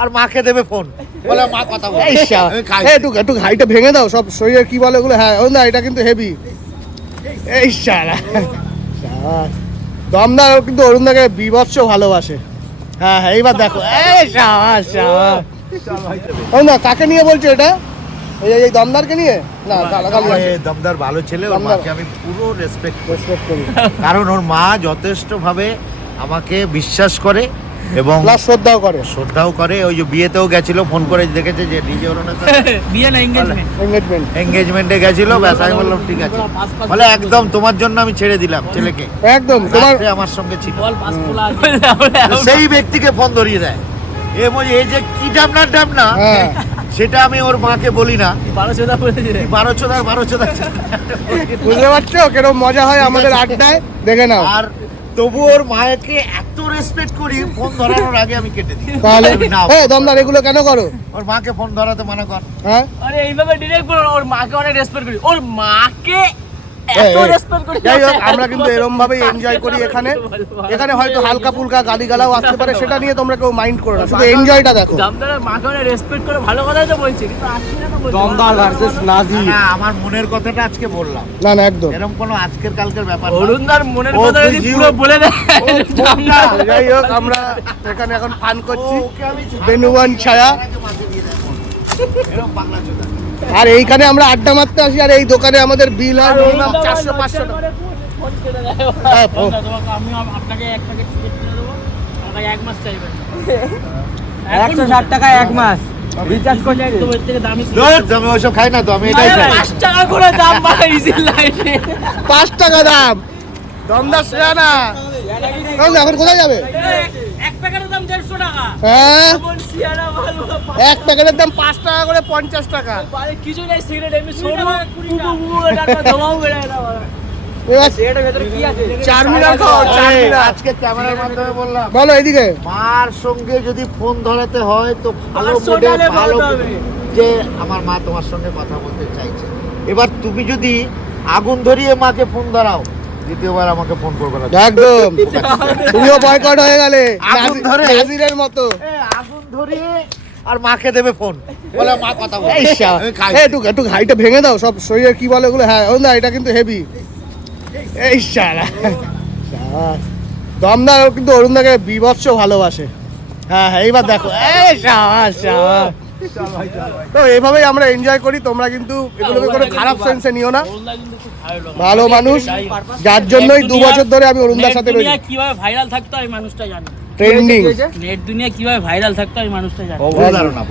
আর মাকে দেবে ফোন, বলে মা কথা বল। একটু হাইটা ভেঙে দাও সব শরীরে কি বলে ওগুলো। হ্যাঁ না এটা কিন্তু হেভি। এই শালা দমদার কিন্তু অরুণদাকে বিভৎস ভালোবাসে। হ্যাঁ হ্যাঁ এইবার দেখো। এই শাবাশ শাবাশ। অরুণদা কাকে নিয়ে বলছো এটা? এই দমদারকে নিয়ে? না গালাগালি আছে। দমদার ভালো ছেলে, ওর মাকে আমি পুরো রেসপেক্ট করি কারণ ওর মা যথেষ্ট ভাবে আমাকে বিশ্বাস করে এবং প্লাস শ্রদ্ধাও করে। ওই যে বিয়েতেও গেছিল, ফোন করে দেখেছে যে ডিজে ওরনের বিয়ে না এঙ্গেজমেন্টে গেছিল। ব্যাস আমি বললাম ঠিক আছে, বলে একদম তোমার জন্য আমি ছেড়ে দিলাম ছেলেকে, একদম তোমার আমার সঙ্গে ছিল। সেই ব্যক্তিকে ফোন ধরিয়ে দেয়। এই যে কি ডাবনা সেটা আমি ওর মাকে বলি না। 12 বুঝতে পারছো কিরকম মজা হয় আমাদের আড্ডায়? দেখে নাও। আর তবু ওর মাকে এত রেসপেক্ট করি, ফোন ধরানোর আগে আমি কেটে দিই। তাহলে এই দমদার এগুলো কেন করো? ওর মাকে ফোন ধরাতে মানা কর। হ্যাঁ আরে এইভাবে ডিরেক্ট বলো, ওর মাকে অনেক রেসপেক্ট করি, ওর মাকে এত রেসপেক্ট করি। যাই হোক আমরা কিন্তু এরকম ভাবে এনজয় করি এখানে হয়তো হালকা ফুলকা গালিগালাও আসতে পারে, সেটা নিয়ে তোমরা কেউ মাইন্ড করো না, শুধু এনজয়টা দেখো। দমদারের মাকে অনেক রেসপেক্ট করে ভালো কথাই তো বলছি, কিন্তু আজকে না বলছি দমদার ভার্সেস নাজির। না আমার মনের কথাটা আজকে বললাম। না একদম এরকম কোনো আজকের কালকের ব্যাপার না। অরুণদার মনের কথা যদি পুরো বলে দেয়। যাই হোক আমরা এখানে এখন ফান করছি বেনুয়ান ছায়া। এরকম বাংলা চোদা। আর এইখানে আমরা আড্ডা মারতে আসি, আর এই দোকানে আমাদের বিল হয় 400-500 টাকা। আমি আপনাকে 1 প্যাকেট সিগারেট কিনে দেবো, আমাকে 1 মাস চাইবেন। 160 টাকা 1 মাস রিচার্জ করলে তো এর থেকে দামি আমি ওইসব খাই না তো, আমি এটাই খাই। 5 টাকা করে দাম ভাই ইজি লাইফে। 5 টাকা দাম। দমদার সেরা না। এখন কোথায় যাবে? 1 প্যাকেটের দাম 150 টাকা। হ্যাঁ কোন সিয়ারা ভালো? 1 প্যাকেটের দাম 5 টাকা করে 50 টাকা। বারে কিছু নাই, সিগারেট এমনি সরু বুবু এটা দমাও বেড়ে না বাবা। এবার সিগারেটের ভেতরে কি আছে? চারমিনার খাও, চারমিনার। আজকে ক্যামেরার মাধ্যমে বললাম, বলো এদিকে। মার সঙ্গে যদি ফোন ধরাতে হয় তো ভালো পার্সোনালে ভালো বলতে হবে। যে আমার মা তোমার সঙ্গে কথা বলতে চাইছে। এবার তুমি যদি আগুন ধরিয়ে মাকে ফোন ধরাও, দ্বিতীয়বার আমাকে ফোন করবে না। একদম তুমিও বয়কট হয়ে গেলে আগুন ধরে নাজিরের মতো। আগুন ধরিয়ে আর মাকে দেবে ফোন, বলে মা কথা বল। এই একটু হাইটা ভেঙে দাও সব শরীরে কি বলে ওগুলো। হ্যাঁ না এটা কিন্তু হেভি। এই শালা দমদার কিন্তু অরুণদাকে বিভৎস ভালোবাসে। হ্যাঁ হ্যাঁ এইবার দেখো। এই শাবাশ শাবাশ। তো এইভাবেই আমরা এনজয় করি, তোমরা কিন্তু এগুলোকে কোনো খারাপ সেন্সে নিও না। অরুণদা কিন্তু খুব ভালো লোক। ভালো মানুষ, যার জন্যই 2 বছর ধরে আমি অরুণদার সাথে রয়েছি। নেট দুনিয়া কিভাবে ভাইরাল থাকতো আমি মানুষটা জানি। ট্রেন্ডিং নেট দুনিয়া কিভাবে ভাইরাল থাকতো আমি মানুষটা জানি। ও ধারণা